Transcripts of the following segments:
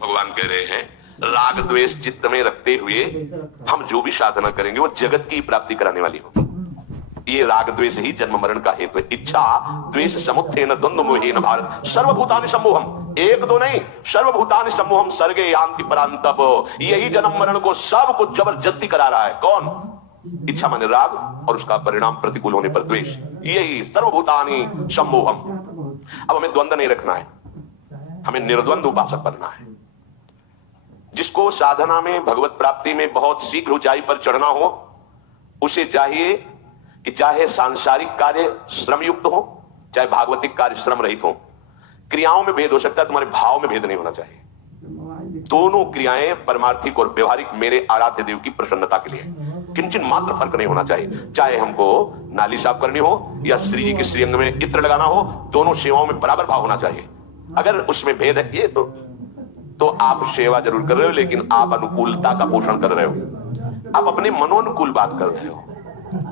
भगवान कह रहे हैं राग द्वेष चित्त में रखते हुए हम जो भी साधना करेंगे वो जगत की प्राप्ति कराने वाली होगी। ये राग द्वेष ही जन्म मरण का हेतु है। इच्छा द्वेष समुत्थेन द्वंद्व मोहेन भारत सर्वभूतानि सम्मोहम, एक दो नहीं, सर्वभूतानि सम्मोहम सर्गे यान्ति परांतप। यही जन्म मरण को सब कुछ जबरदस्ती करा रहा है। कौन? इच्छा माने राग और उसका परिणाम प्रतिकूल होने पर द्वेष, यही सर्वभूतानि सम्मोहम। अब हमें द्वंद्व नहीं रखना है, हमें निर्द्वंद उपासक बनना है। जिसको साधना में भगवत प्राप्ति में बहुत शीघ्र ऊंचाई पर चढ़ना हो, उसे चाहिए कि चाहे सांसारिक कार्य श्रम युक्त हो, चाहे भागवतिक कार्य श्रम रहित हो। क्रियाओं में भेद हो सकता है, तुम्हारे भाव में भेद नहीं होना चाहिए। दोनों क्रियाएं परमार्थिक और व्यवहारिक मेरे आराध्य देव की प्रसन्नता के लिए, किंचन मात्र फर्क नहीं होना चाहिए। चाहे हमको नाली साफ करनी हो या श्री जी के श्रीअंग में इत्र लगाना हो, दोनों सेवाओं में बराबर भाव होना चाहिए। अगर उसमें भेद है ये तो आप सेवा जरूर कर रहे हो, लेकिन आप अनुकूलता का पोषण कर रहे हो, आप अपने मनोनुकूल बात कर रहे हो,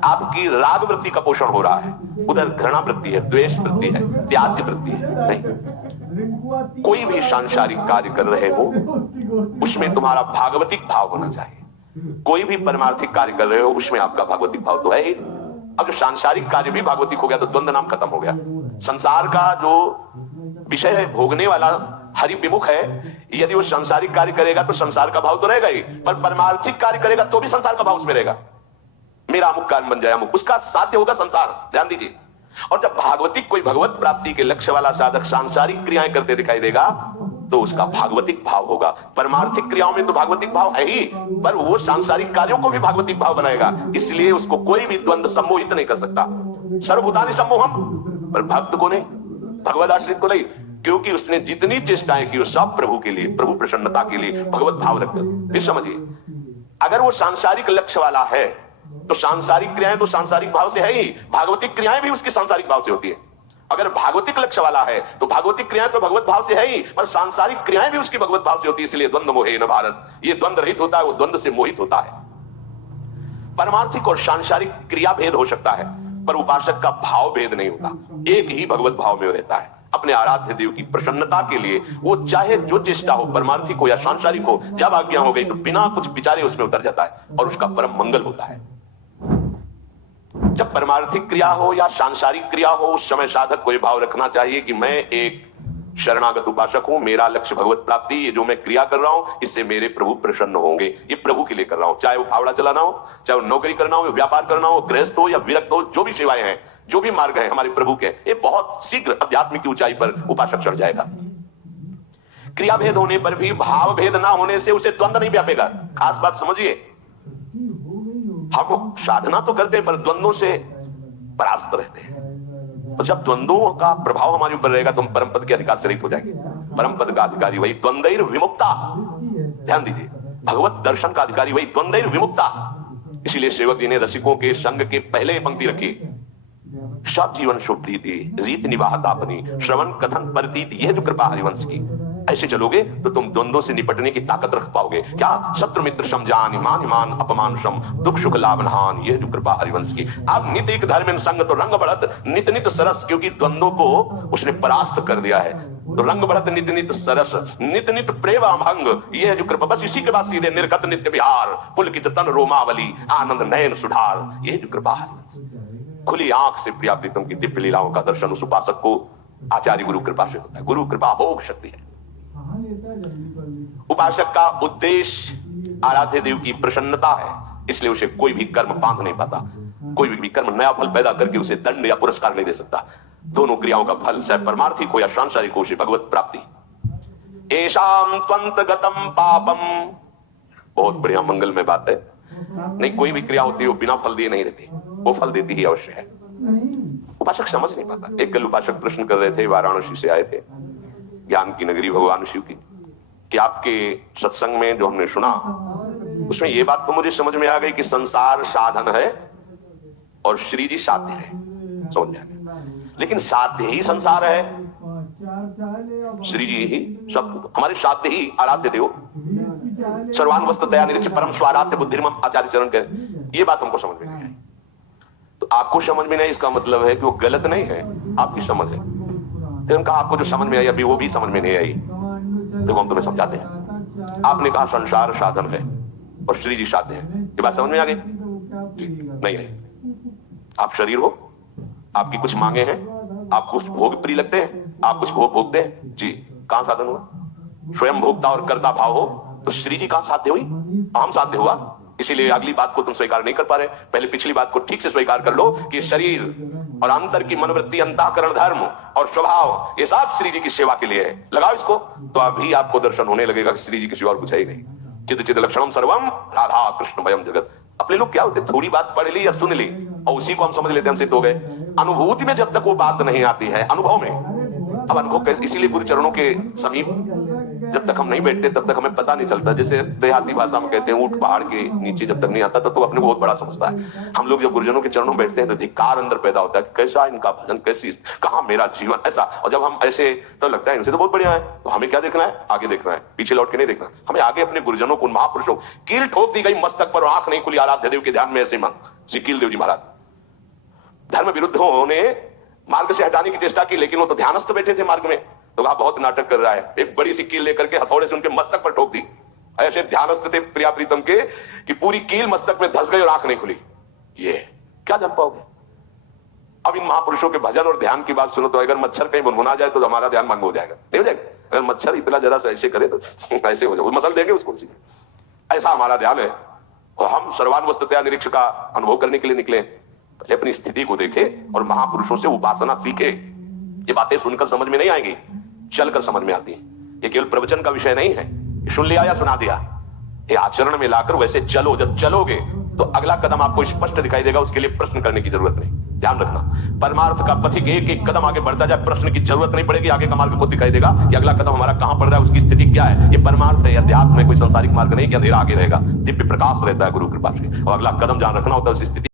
आपकी राग वृत्ति का पोषण हो रहा है। उधर घृणा वृत्ति है, द्वेष वृत्ति है, त्याज्य वृत्ति है। नहीं, कोई भी सांसारिक कार्य कर रहे हो उसमें तुम्हारा भागवतिक भाव होना चाहिए। कोई भी परमार्थिक कार्य कर रहे हो उसमें आपका भागवतिक भाव तो है ही। अब जो सांसारिक कार्य भी भागवतिक हो गया तो द्वंद्व नाम खत्म हो गया। संसार का जो विषय है, भोगने वाला हरि विमुख है, यदि वो सांसारिक कार्य करेगा तो संसार का भाव तो रहेगा ही, पर परमार्थिक कार्य करेगा तो भी संसार का भाव उसमें रहेगा। मेरा अमुक कार्य बन जाए अमुक, उसका साध्य होगा संसार। ध्यान दीजिए। और जब भागवतिक कोई भगवत प्राप्ति के लक्ष्य वाला साधक सांसारिक क्रियाएं करते दिखाई देगा तो उसका भागवतिक भाव होगा। परमार्थिक क्रियाओं में तो भागवतिक भाव है ही, पर वो सांसारिक कार्यों को भी भागवतिक भाव बनाएगा। इसलिए उसको कोई भी द्वंद्व सम्मोहित नहीं कर सकता। सर्वभूतानि सम्मोहम, पर भक्त को नहीं, भगवत आश्रित को नहीं, क्योंकि उसने जितनी चेष्टाएं की वो सब प्रभु के लिए, प्रभु प्रसन्नता के लिए भगवत भाव रखकर। फिर समझिए, अगर वो सांसारिक लक्ष्य वाला है तो सांसारिक क्रियाएं तो सांसारिक भाव से है ही, भागवतिक क्रियाएं भी उसके सांसारिक भाव से होती है। अगर भागवतिक लक्ष्य वाला है तो भागवतिक क्रियाएं तो भगवत भाव से है ही, पर सांसारिक क्रियाएं भी उसकी भगवत भाव से होती है। इसलिए द्वंद्व मोहेन भारत, ये द्वंद्व रहित होता है, वो द्वंद्व से मोहित होता है। परमार्थिक और सांसारिक क्रिया भेद हो सकता है, पर उपासक का भाव भेद नहीं होता, एक ही भगवत भाव में रहता है। अपने आराध्य देव की प्रसन्नता के लिए वो चाहे जो चेष्टा हो, परमार्थिक हो या सांसारिक हो, जब आज्ञा हो गई तो बिना कुछ विचारे उसमें उतर जाता है और उसका परम मंगल होता है। जब परमार्थिक क्रिया हो या सांसारिक क्रिया हो, उस समय साधक को यह भाव रखना चाहिए कि मैं एक शरणागत उपासक हूं, मेरा लक्ष्य भगवत प्राप्ति, ये जो मैं क्रिया कर रहा हूं इससे मेरे प्रभु प्रसन्न होंगे, ये प्रभु के लिए कर रहा हूं। चाहे वो फावड़ा चलाना हो, चाहे वो नौकरी करना हो, व्यापार करना हो, गृहस्थ हो या विरक्त हो, जो भी सेवाएं हैं, जो भी मार्ग है हमारे प्रभु के, ये बहुत शीघ्र अध्यात्म की ऊंचाई पर उपासक चढ़ जाएगा। क्रिया भेद होने पर भी भाव भेद ना होने से उसे द्वंद्व नहीं व्यापेगा। खास बात समझिए, हम साधना तो करते हैं पर द्वंद्वों से परास्त रहते हैं। और जब द्वंद्वों का प्रभाव हमारे ऊपर रहेगा तो हम परम पद के अधिकार से रहित हो जाएंगे। परम पद का अधिकारी वही द्वंद्वैर विमुक्ता। ध्यान दीजिए, भगवत दर्शन का अधिकारी वही द्वंद्वैर विमुक्ता। इसीलिए सेवक जी ने रसिकों के संग के पहले पंक्ति रखी, सब जीवन शुभ प्रीति रीत निवाहता अपनी श्रवण कथन परतीत, यह जो कृपा हरिवंश की। ऐसे चलोगे तो तुम द्वंद्वों से निपटने की ताकत रख पाओगे। क्या? शत्रु मित्र समझान, ईमान ईमान अपमान श्रम, दुख सुख लाभ नहान, यह जो कृपा हरिवंश की। आप नित एक धर्म संग तो रंग बढ़त नित नित सरस, क्योंकि द्वंद्वों को उसने परास्त कर दिया है। तो रंग बढ़त नित नित सरस, नित नित प्रेम अभंग, यह जो कृपा। बस इसी के बाद सीधे निर्गत नित्य विहार, पुलकित तन रोमावली, आनंद नयन सुधार, यह जो कृपा हरिवंश। खुली आंख से प्रिया प्रीतम की दिव्य लीलाओं का दर्शन उस उपासक को आचार्य गुरु कृपा से होता है। गुरु कृपा भोग शक्ति है। उपासक का उद्देश्य आराध्य देव की प्रसन्नता है, इसलिए उसे कोई भी कर्म बांध नहीं पाता। कोई भी कर्म नया फल पैदा करके उसे दंड या पुरस्कार नहीं दे सकता। दोनों क्रियाओं का फल चाहे परमार्थिक हो या सांसारिक हो, उसे भगवत प्राप्ति। एशाम त्वंत गतम पापम, बहुत बढ़िया मंगल में बात है। नहीं, कोई भी क्रिया होती है वो बिना फल दिए नहीं रहती, वो फल देती ही अवश्य है। उपासक समझ नहीं पाता। एक कल उपासक प्रश्न कर रहे थे, वाराणसी से आए थे, ज्ञान की नगरी भगवान शिव की, कि आपके सत्संग में जो हमने सुना उसमें ये बात तो मुझे समझ में आ गई कि संसार साधन है और श्री जी साध्य है, समझ में आ गया। लेकिन साध्य ही संसार है, श्री जी ही सब हमारे साध्य ही आराध्य देव। सर्वान वस्तुतया निरीक्ष परम स्वाराध्य बुद्धिर्मम आचार्य चरण के, ये बात हमको समझ में नहीं आई। तो आपको समझ में नहीं, इसका मतलब है कि वो गलत नहीं है, आपकी समझ है। फिर उनका आपको जो समझ में आई अभी वो भी समझ में नहीं आई। देखो हम तुम्हें समझाते हैं। आपने कहा संसार साधन है और श्री जी साध्य है। ये बात समझ में आ गई? नहीं है। आप शरीर हो, आपकी कुछ मांगे हैं, आप कुछ भोग प्रिय लगते हैं, आप कुछ भोग भोगते हैं जी। कहां साधन हुआ? स्वयं भोक्ता और कर्ता भाव हो तो श्री जी कहां साध्य हुई? अहम साध्य हुआ। इसीलिए अगली बात को तुम स्वीकार नहीं कर पा रहे। पहले पिछली बात को ठीक से स्वीकार कर लो कि शरीर और अंतर की मनोवृत्ति, अंतःकरण धर्म और स्वभाव, ये सब श्री जी की सेवा के लिए है। लगाओ इसको तो अभी आपको दर्शन होने लगेगा कि श्री जी की सिवा और कुछ है ही नहीं। चिद चिद लक्षणम सर्वम राधा कृष्ण वयम जगत। अपने लोग क्या होते, थोड़ी बात पढ़ ली या सुन ली और उसी को हम समझ लेते हैं, हम सिद्ध हो गए। अनुभूति में जब तक वो बात नहीं आती है, अनुभव में। अब अनुभव कैसे? इसीलिए गुरु चरणों के समीप जब तक हम नहीं बैठते तब तक हमें पता नहीं चलता। जैसे देहाती भाषा में कहते हैं, ऊंट पहाड़ के नीचे जब तक नहीं आता तब तो अपने को बहुत बड़ा समझता है। हम लोग जब गुरुजनों के चरणों में बैठते हैं तो धिक्कार अंदर पैदा होता है, कैसा इनका भजन, कैसी, कहां मेरा जीवन, ऐसा। और जब हम ऐसे तो लगता है इनसे तो बहुत बढ़िया है, तो हमें क्या देखना है? आगे देखना है, पीछे लौट के नहीं देखना। हमें आगे अपने गुरुजनों को, महापुरुषों, कील ठोक दी गई मस्तक पर, आंख नहीं खुली आराध्य देव के ध्यान में ऐसे मन श्री कील देव जी महाराज। धर्म विरुद्धों ने मार्ग से हटाने की चेष्टा की, लेकिन वो तो ध्यानस्थ बैठे थे मार्ग में। तो आप बहुत नाटक कर रहा है, एक बड़ी सी कील लेकर के हथौड़े से उनके मस्तक पर ठोक दी। ऐसे ध्यानस्थ थे प्रिया प्रीतम के कि पूरी कील मस्तक में धस गई और आंख नहीं खुली। ये क्या जान पाओगे? अब इन महापुरुषों के भजन और ध्यान की बात सुनो तो अगर मच्छर कहीं बुनबुना जाए तो हमारा ध्यान भंग हो जाएगा, नहीं हो जाएगा? अगर मच्छर इतना जरा सा ऐसे करे तो ऐसे हो जाए, मसल देंगे उसको। ऐसा हमारा ध्यान है। और हम सर्वानुवस्थतया निरीक्ष का अनुभव करने के लिए निकले। पहले अपनी स्थिति को देखे और महापुरुषों से उपासना सीखे। ये बातें सुनकर समझ में नहीं आएंगी, चलकर समझ में आती है। ये केवल प्रवचन का विषय नहीं है, सुन लिया या सुना दिया, ये आचरण में लाकर वैसे चलो। जब चलोगे तो अगला कदम आपको स्पष्ट दिखाई देगा, उसके लिए प्रश्न करने की जरूरत नहीं। ध्यान रखना, परमार्थ का पथिक एक एक कदम आगे बढ़ता जाए, प्रश्न की जरूरत नहीं पड़ेगी। आगे का मार्ग खुद दिखाई देगा कि अगला कदम हमारा कहां पड़ रहा है, उसकी स्थिति क्या है। ये परमार्थ है, अध्यात्म है, कोई संसारिक मार्ग नहीं कि अंधेरा आगे रहेगा। दिव्य प्रकाश रहता है गुरु कृपा से। और अगला कदम जहां रखना होता है उस स्थिति